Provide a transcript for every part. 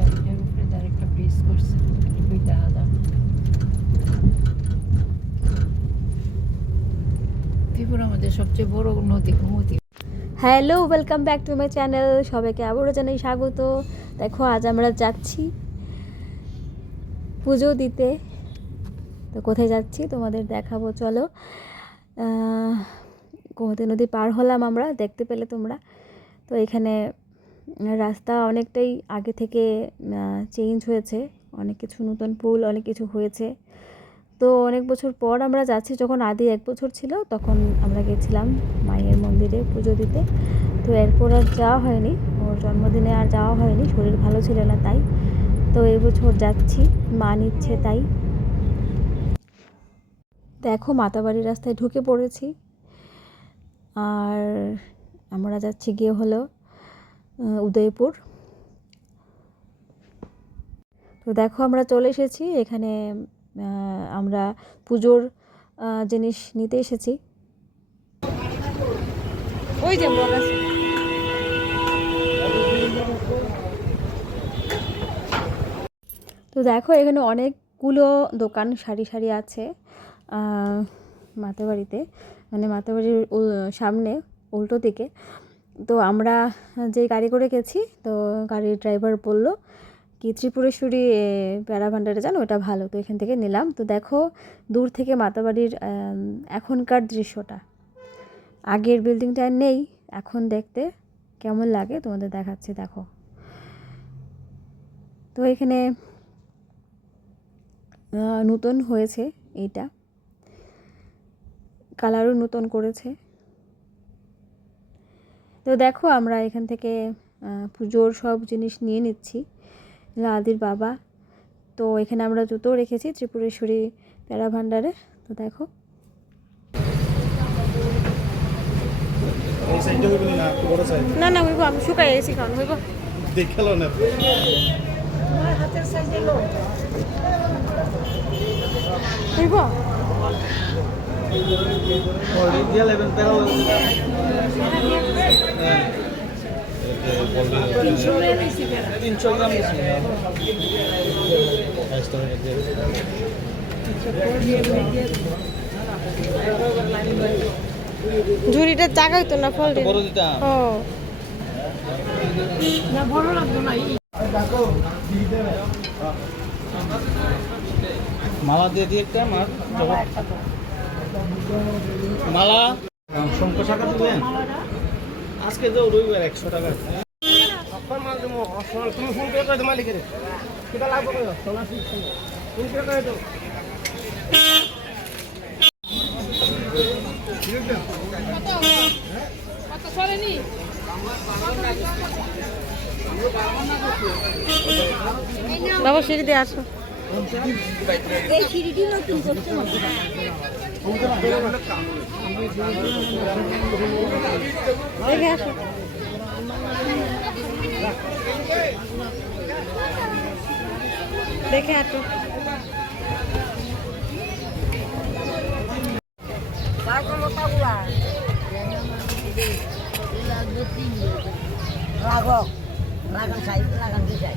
এটা এটার উপরে তার একটা ব্রিজ করছে ওই দেখা দাও ত্রিপুরার মধ্যে সবচেয়ে নদী hello welcome back to my channel সবাইকে আবারও জানাই স্বাগত। দেখো, আজ আমরা যাচ্ছি পুজো দিতে। তো কোথায় যাচ্ছি তোমাদের দেখাবো, চলো। গোমতী নদী পার হলাম আমরা, দেখতে পেলে তোমরা। তো এখানে রাস্তা অনেকটাই আগে থেকে চেঞ্জ হয়েছে। অনেক কিছু নতুন পুল, অনেক কিছু হয়েছে। তো অনেক বছর পর আমরা যাচ্ছি, যখন আদি এক বছর ছিল, তখন আমরা গেছিলাম মায়ের মন্দিরে পুজো দিতে। তো এরপর আর যাওয়া হয়নি। ওর জন্মদিনে আর যাওয়া হয়নি, শরীর ভালো ছিল না তাই। তো এই বছর যাচ্ছি, মা নিচ্ছে তাই। দেখো, মাতাবাড়ির রাস্তায় ঢুকে পড়েছি। আর আমরা যাচ্ছি গিয়ে হলো উদয়পুর। তো দেখো আমরা চলে এসেছি এখানে আমরা পুজোর জিনিস নিতে এসেছি। ওই যে তো দেখো এখানে অনেকগুলো দোকান সারি সারি আছে মাতাবাড়িতে। মানে মাতাবাড়ির সামনে উল্টো দিকে। তো আমরা যে গাড়ি করে গেছি, তো গাড়ির ড্রাইভার বলল, কি ত্রিপুরেশ্বরী প্যারা ভান্ডারে জানো? ওটা ভালো, তো এখান থেকে নিলাম। তো দেখো, দূর থেকে মাতাবাড়ির এখনকার দৃশ্যটা। আগের বিল্ডিংটা নেই, এখন দেখতে কেমন লাগে তোমাদের দেখাচ্ছি, দেখো। তো এখানে নতুন হয়েছে এইটা। কালারও নতুন করেছে। তো দেখো আমরা এখান থেকে পুজোর সব জিনিস নিয়ে নিচ্ছি আদির বাবা। তো এখানে আমরা জুতো রেখেছি ত্রিপুরেশ্বরী প্যারা ভাণ্ডারে। তো দেখো। না না হইব আমি শুকাই এসি কারণ হইব। দেখাল না। হইব? তিনশো গ্রাম ঝুড়িটা জায়গা হইতো না ফল বড় দিতাম। ও। না বড় লাগতো না মালা দিয়ে দিয়ে একটা আমার মালা? আজকে তো রবিবার একশো টাকা। তুমি ফোন করে কয় মালিকের? কিটা লাগবে কয় সোনা ফোন। করে কয় বাবা সিঁড়ি দিয়ে আসো। দেখে আসো। দেখে আসো। রাগক রাগান চাই রাগান চাই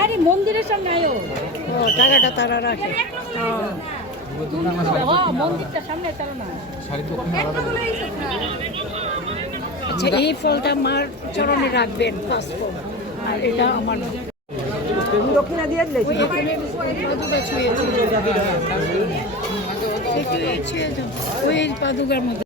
আরে মন্দিরের সামনে আয়ো। টাকাটা তারা রাখে। মন্দিরটা সামনে তারা না। আচ্ছা এই ফলটা মার চরণে রাখবেন আর এটা আমার দক্ষিণা দিয়ে দিলে? ওই পাদুকার মধ্যে।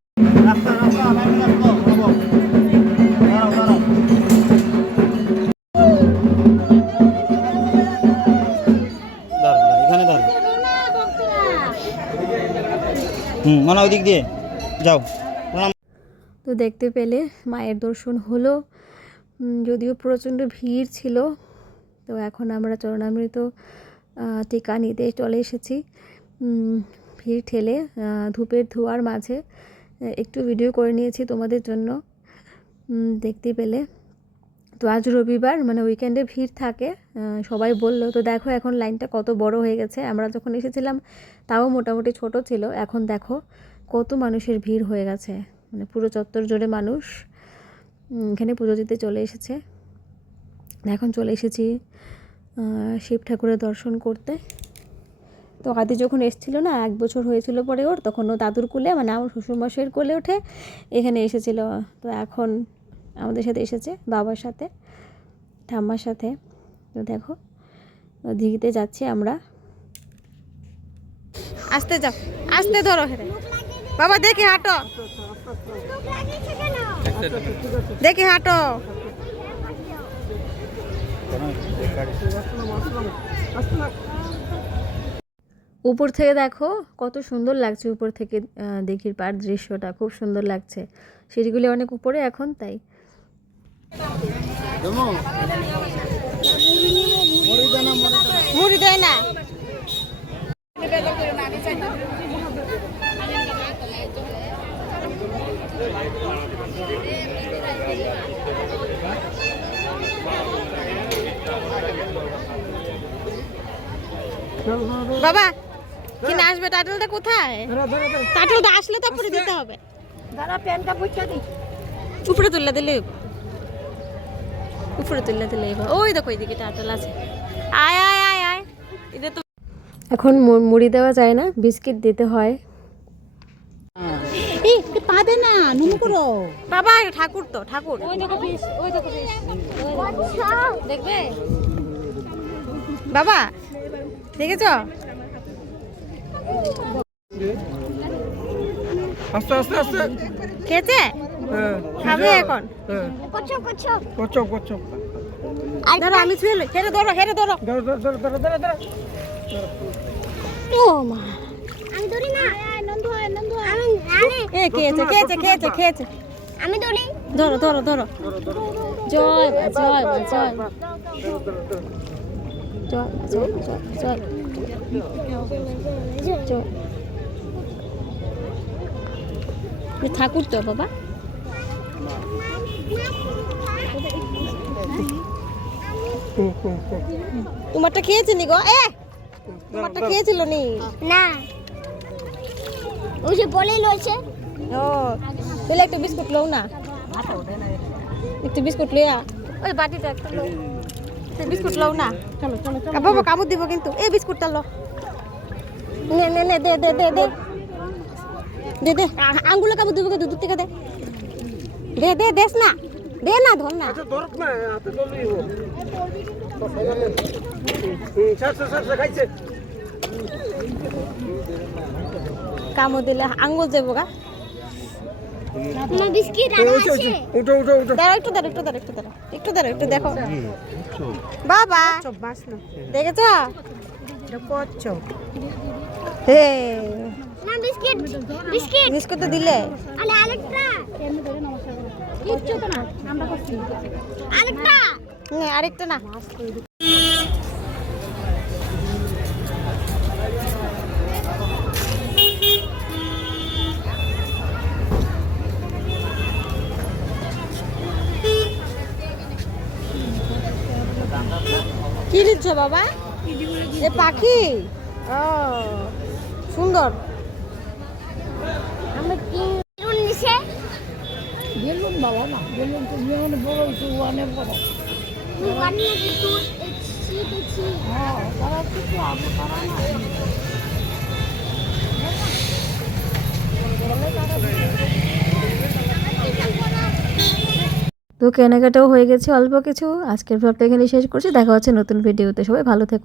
তো দেখতে পেলে মায়ের দর্শন হলো। যদিও প্রচণ্ড ভিড় ছিল, তো এখন আমরা চরণামৃত টিকা নিতে চলে এসেছি। ভিড় ঠেলে ধূপের ধোয়ার মাঝে। একটু ভিডিও করে নিয়েছি তোমাদের জন্য। দেখতে পেলে। তো আজ রবিবার মানে উইকেন্ডে ভিড় থাকে সবাই বলল, তো দেখো এখন লাইনটা কত বড় হয়ে গেছে। আমরা যখন এসেছিলাম, তাও মোটামুটি ছোট ছিল। এখন দেখো কত মানুষের ভিড় হয়ে গেছে। মানে পুরো চত্বর জুড়ে মানুষ এখানে পুজো দিতে চলে এসেছে। এখন চলে এসেছি শিব ঠাকুরের দর্শন করতে। তো আদি যখন এসেছিল না, এক বছর হয়েছিল পরে ওর তখন ও দাদুর কোলে মানে আমার শ্বশুরমশাইয়ের কোলে ওঠে এখানে এসেছিল। তো এখন আমাদের সাথে এসেছে, বাবার সাথে, ঠাম্মার সাথে। তো দেখো দিঘিতে যাচ্ছি আমরা। আসতে যাও, আসতে ধরো বাবা, দেখি হাঁটো। দেখি হাঁটো। উপর থেকে দেখো কত সুন্দর লাগছে উপর থেকে দেখির পার দৃশ্যটা খুব সুন্দর লাগছে। সিঁড়িগুলি অনেক উপরে এখন তাই। মুড়ি দেয় না বাবা কিনে আসবে? টাটলটা কোথায়? টাটলটা আসলে তারপরে দিতে হবে। দাঁড়া প্যান্টটা বুঝতে দিই। উপরে তুললে দিলে। উপরে তুললে দিলে ওই দেখো ওইদিকে টাটল আছে। আয় আয় আয় আয়। এটা তো এখন মুড়ি দেওয়া যায় না বিস্কিট দিতে হয়। এই না নুনু করো। বাবা ঠাকুর তো ঠাকুর। ওই দেখো পিস ওই দেখো দেখবে? বাবা দেখেছ? আস্তে আস্তে আস্তে। খেয়েছে? খাবে এখন? কচ্ছপ কচ্ছপ। ধরো আমি ছুঁয়ে লই হেরে ধরো হেরে ধরো। ধরো ধরো ধরো ধরো ধরো ধরো। ও মা। আমি ধরি না। নন্দু হয় নন্দু আমি আরে। এ খেয়েছে খেয়েছে খেয়েছে খেয়েছে। আমি ধরি। ধরো ধরো ধরো। জয় জয় জয় জয় জয় জয় জয়। ঠাকুর তো বাবা তোমারটা খেয়েছে নি গো এ তোমারটা খেয়েছিল নি না ওই যে বলেই লইছে ও তাহলে একটা বিস্কুট লও না একটু বিস্কুট লইয়া ওই বাটিটা একটা লও বিস্কুট লও না চলো চলো বাবা কামড় দিব কিন্তু এই বিস্কুটটা লো নে নে নে দে দে দে দে। দে দে। আঙ্গুলে কামড় দিব কিন্তু দুধ থেকে দে। দে দে দেস না। দে না ধর না। খাইছে। কামড় দিলে আঙ্গুল যাব গা। উঠো উঠো উঠো দাঁড়াও একটু দাঁড়াও একটু দাঁড়াও একটু দাঁড়াও একটু দাঁড়াও একটু দেখো। বাবা। দেখেছ? বিস্কিট তো দিলে। আরেকটা। না। কি নিচ্ছ বাবা? এ পাখি? ও। সুন্দর। আমরা কি বেলুন নিছে? বেলুন বাবা না বেলুন তো যেমন বড় হয়েছে অনেক বড়। ওয়ান নাকি টু দেখছি দেখছি। হ্যাঁ তারা কিছু আবু তারা না। তো কেনাকাটাও হয়ে গেছে অল্প কিছু। আজকের ব্লগটা এখানে শেষ করছি। দেখা হচ্ছে নতুন ভিডিওতে সবাই ভালো থেকো।